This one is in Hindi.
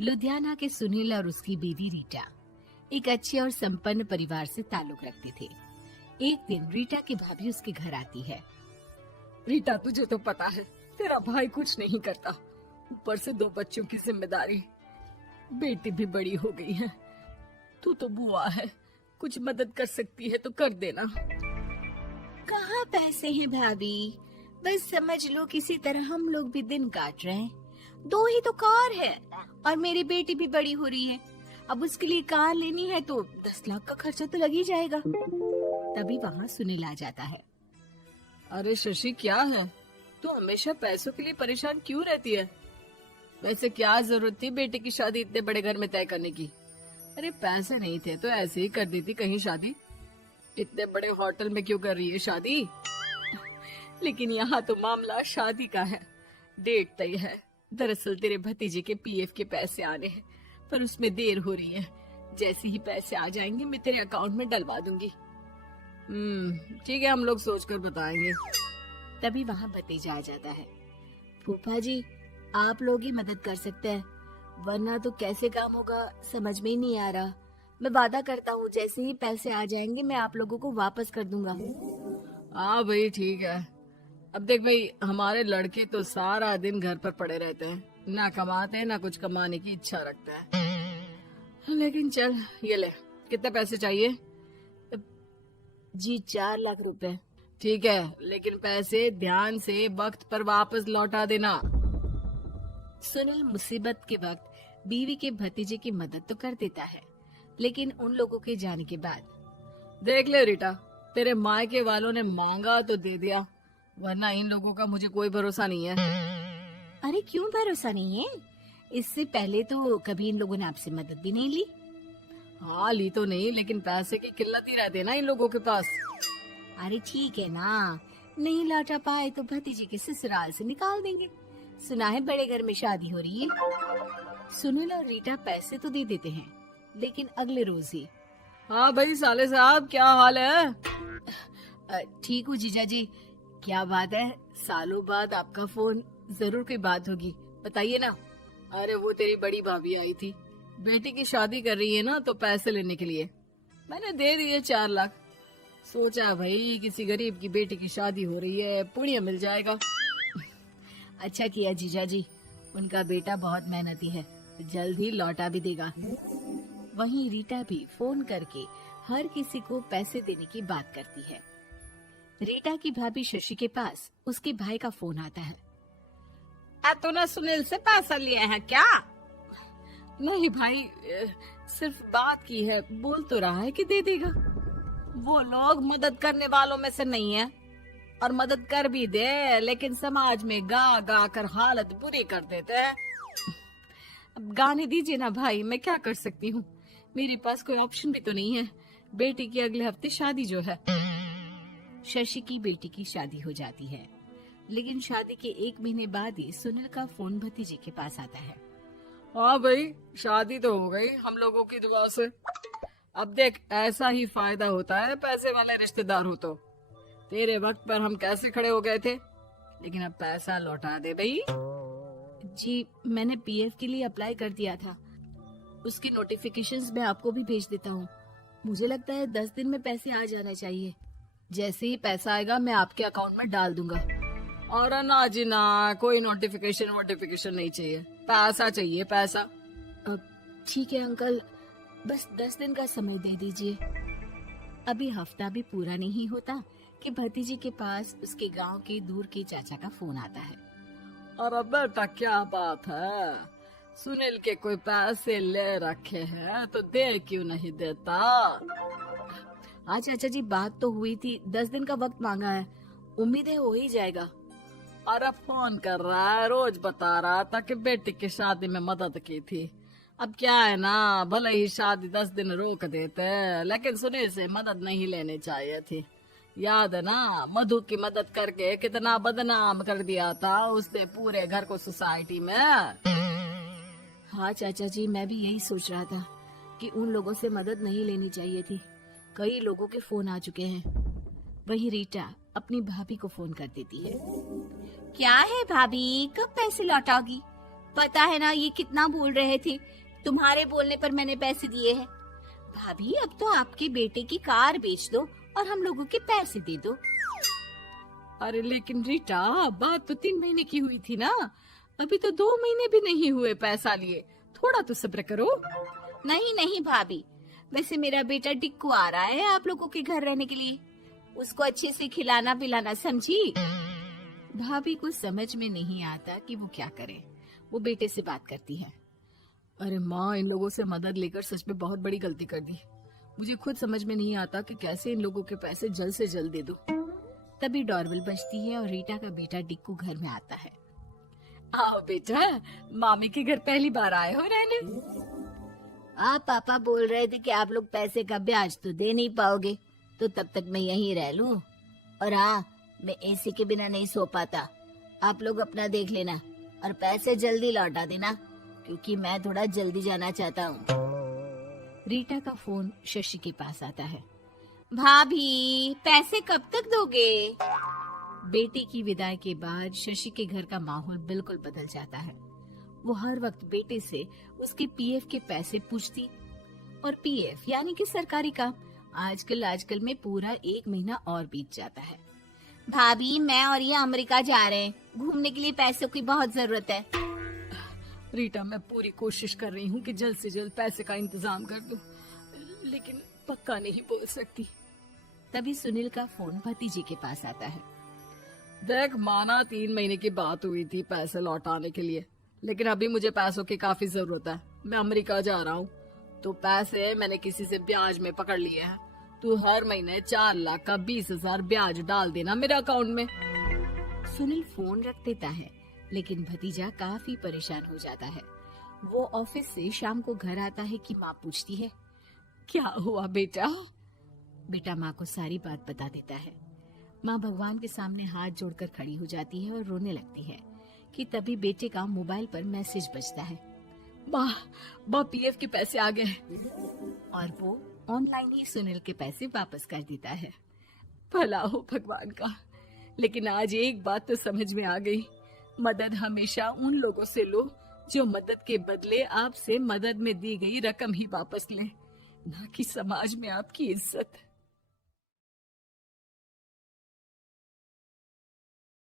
लुधियाना के सुनील और उसकी बीवी रीटा एक अच्छे और संपन्न परिवार से ताल्लुक रखते थे। एक दिन रीटा की भाभी उसके घर आती है। रीटा, तुझे तो पता है तेरा भाई कुछ नहीं करता, ऊपर से 2 बच्चों की जिम्मेदारी, बेटी भी बड़ी हो गई है। तू तो बुआ है, कुछ मदद कर सकती है तो कर देना। कहाँ पैसे हैं भाभी, बस समझ लो किसी तरह हम लोग भी दिन काट रहे हैं। 2 ही तो कार है और मेरी बेटी भी बड़ी हो रही है। अब उसके लिए कार लेनी है तो 10 लाख का खर्चा तो लग ही जाएगा। तभी वहाँ सुनील आ जाता है। अरे शशि, क्या है, तू हमेशा पैसों के लिए परेशान क्यों रहती है? वैसे क्या जरूरत थी बेटी की शादी इतने बड़े घर में तय करने की? अरे पैसे नहीं थे तो ऐसे ही कर देती कहीं शादी। इतने बड़े होटल में क्यों कर रही है शादी? लेकिन यहाँ तो मामला शादी का है, डेट तय है। दरअसल तेरे भतीजे के पीएफ के पैसे आने हैं, पर उसमें देर हो रही है। जैसे ही पैसे आ जाएंगे मैं तेरे अकाउंट में डलवा दूंगी। ठीक है, हम लोग सोचकर बताएंगे। तभी वहाँ भतीजा आ जाता है। फूफा जी, आप लोग ही मदद कर सकते हैं, वरना तो कैसे काम होगा समझ में ही नहीं आ रहा। मैं वादा करता हूँ जैसे ही पैसे आ जाएंगे मैं आप लोगों को वापस कर दूंगा। हाँ भाई, ठीक है। अब देख भाई, हमारे लड़के तो सारा दिन घर पर पड़े रहते हैं, ना कमाते हैं ना कुछ कमाने की इच्छा रखते हैं। लेकिन चल, ये ले, कितने पैसे चाहिए? जी 4 लाख रुपए। ठीक है, लेकिन पैसे ध्यान से वक्त पर वापस लौटा देना। सुनील मुसीबत के वक्त बीवी के भतीजे की मदद तो कर देता है, लेकिन उन लोगों के जाने के बाद देख ले रीटा, तेरे मायके वालों ने मांगा तो दे दिया, वरना इन लोगों का मुझे कोई भरोसा नहीं है। अरे क्यों भरोसा नहीं है? इससे पहले तो कभी इन लोगों ने आपसे मदद भी नहीं ली। हाँ, ली तो नहीं, लेकिन पैसे की किल्लत ही रहती है ना इन लोगों के पास। अरे ठीक है ना, नहीं लौटा पाए तो भतीजे के ससुराल से निकाल देंगे। सुना है बड़े घर में शादी हो रही है। सुनील और रीटा पैसे तो दे देते हैं, लेकिन अगले रोज ही। हाँ भाई साले साहब, क्या हाल है? ठीक हूँ जीजा जी। क्या बात है, सालों बाद आपका फोन, जरूर कोई बात होगी, बताइए ना। अरे वो तेरी बड़ी भाभी आई थी, बेटी की शादी कर रही है ना, तो पैसे लेने के लिए मैंने दे दिए 4 लाख। सोचा भाई किसी गरीब की बेटी की शादी हो रही है, पुण्य मिल जाएगा। अच्छा किया जीजा जी, उनका बेटा बहुत मेहनती है, जल्द ही लौटा भी देगा। वहीं रीटा भी फोन करके हर किसी को पैसे देने की बात करती है। रीटा की भाभी शशि के पास उसके भाई का फोन आता है। तूने सुनील से पैसा लिया है क्या? नहीं भाई, सिर्फ बात की है, बोल तो रहा है कि दे देगा। वो लोग मदद करने वालों में से नहीं है, और मदद कर भी दे लेकिन समाज में गा गा कर हालत बुरी कर देते हैं। अब गाने दीजिए ना भाई, मैं क्या कर सकती हूँ, मेरे पास कोई ऑप्शन भी तो नहीं है। बेटी की अगले हफ्ते शादी जो है। शशि की बेटी की शादी हो जाती है, लेकिन शादी के 1 महीने बाद ही सुनील का फोन भतीजे के पास आता है। हाँ भाई, शादी तो हो गई हम लोगों की दुआ से। अब देख, ऐसा ही फायदा होता है पैसे वाले रिश्तेदार हो तो। तेरे वक्त पर हम कैसे खड़े हो गए थे, लेकिन अब पैसा लौटा दे भाई। जी, मैंने पीएफ के लिए अप्लाई कर दिया था, उसकी नोटिफिकेशंस मैं आपको भी भेज देता हूँ। मुझे लगता है 10 दिन में पैसे आ जाना चाहिए। जैसे ही पैसा आएगा मैं आपके अकाउंट में डाल दूंगा। और ना जी ना, कोई नोटिफिकेशन नहीं चाहिए, पैसा चाहिए, पैसा। ठीक है अंकल, बस 10 दिन का समय दे दीजिए। अभी हफ्ता भी पूरा नहीं होता कि भतीजे के पास उसके गांव के दूर के चाचा का फोन आता है। अरे बेटा, क्या बात है, सुनील के कोई पैसे ले रखे हैं तो दे क्यों नहीं देता? हाँ चाचा जी, बात तो हुई थी, 10 दिन का वक्त मांगा है, उम्मीद है हो ही जाएगा। अरे फोन कर रहा है, रोज बता रहा था कि बेटी की शादी में मदद की थी। अब क्या है ना, भले ही शादी 10 दिन रोक देते, लेकिन सुनील से मदद नहीं लेनी चाहिए थी। याद है ना, मधु की मदद करके कितना बदनाम कर दिया था उसने पूरे घर को सोसाइटी में। हाँ चाचा जी, मैं भी यही सोच रहा था कि उन लोगों से मदद नहीं लेनी चाहिए थी। कई लोगों के फोन आ चुके हैं। वहीं रीटा अपनी भाभी को फोन कर देती है। क्या है भाभी, कब पैसे लौटाओगी? पता है ना ये कितना बोल रहे थे, तुम्हारे बोलने पर मैंने पैसे दिए हैं। भाभी अब तो आपके बेटे की कार बेच दो और हम लोगों के पैसे दे दो। अरे लेकिन रीटा, बात तो 3 महीने की हुई थी ना, अभी तो 2 महीने भी नहीं हुए पैसा लिए, थोड़ा तो सब्र करो। नहीं नहीं भाभी, वैसे मेरा बेटा टिक्कू आ रहा है आप लोगों के घर रहने के लिए, उसको अच्छे से खिलाना पिलाना, समझी? भाभी को समझ में नहीं आता कि वो क्या करे। वो बेटे से बात करती है। अरे माँ, इन लोगों से मदद लेकर सच में बहुत बड़ी गलती कर दी। मुझे खुद समझ में नहीं आता कि कैसे इन लोगों के पैसे जल्द से जल्द दे दूं। तभी डोरबेल बजती है और रीटा का बेटा टिक्कू घर में आता है। आओ बेटा, मामी के घर पहली बार आए हो रहने? आप पापा बोल रहे थे कि आप लोग पैसे का ब्याज तो दे नहीं पाओगे, तो तब तक मैं यहीं रह लूं। और हाँ, मैं एसी के बिना नहीं सो पाता। आप लोग अपना देख लेना और पैसे जल्दी लौटा देना, क्योंकि मैं थोड़ा जल्दी जाना चाहता हूँ। रीटा का फोन शशि के पास आता है। भाभी, पैसे कब तक दोगे? बेटी की विदाई के बाद शशि के घर का माहौल बिल्कुल बदल जाता है। वो हर वक्त बेटे से उसके पीएफ के पैसे पूछती, और पीएफ यानी कि सरकारी काम। आजकल में पूरा 1 महीना और बीत जाता है। भाभी, मैं और ये अमेरिका जा रहे हैं, घूमने के लिए पैसों की बहुत जरूरत है। रीटा, मैं पूरी कोशिश कर रही हूँ कि जल्द से जल्द पैसे का इंतजाम कर दूं, लेकिन पक्का नहीं बोल सकती। तभी सुनील का फोन भतीजे के पास आता है। देख माना 3 महीने की बात हुई थी पैसे लौटाने के लिए, लेकिन अभी मुझे पैसों की काफी जरूरत है। मैं अमेरिका जा रहा हूँ, तो पैसे मैंने किसी से ब्याज में पकड़ लिए हैं। तू हर महीने 4 लाख का 20,000 ब्याज डाल देना मेरे अकाउंट में। सुनील फोन रख देता है, लेकिन भतीजा काफी परेशान हो जाता है। वो ऑफिस से शाम को घर आता है कि माँ पूछती है, क्या हुआ बेटा? बेटा माँ को सारी बात बता देता है। माँ भगवान के सामने हाथ जोड़कर खड़ी हो जाती है और रोने लगती है कि तभी बेटे का मोबाइल पर मैसेज बजता है। माँ, पीएफ के पैसे आ गए। और वो ऑनलाइन ही सुनील के पैसे वापस कर देता है। भला हो भगवान का। लेकिन आज एक बात तो समझ में आ गई, मदद हमेशा उन लोगों से लो जो मदद के बदले आपसे मदद में दी गई रकम ही वापस लें, ना कि समाज में आपकी इज्जत।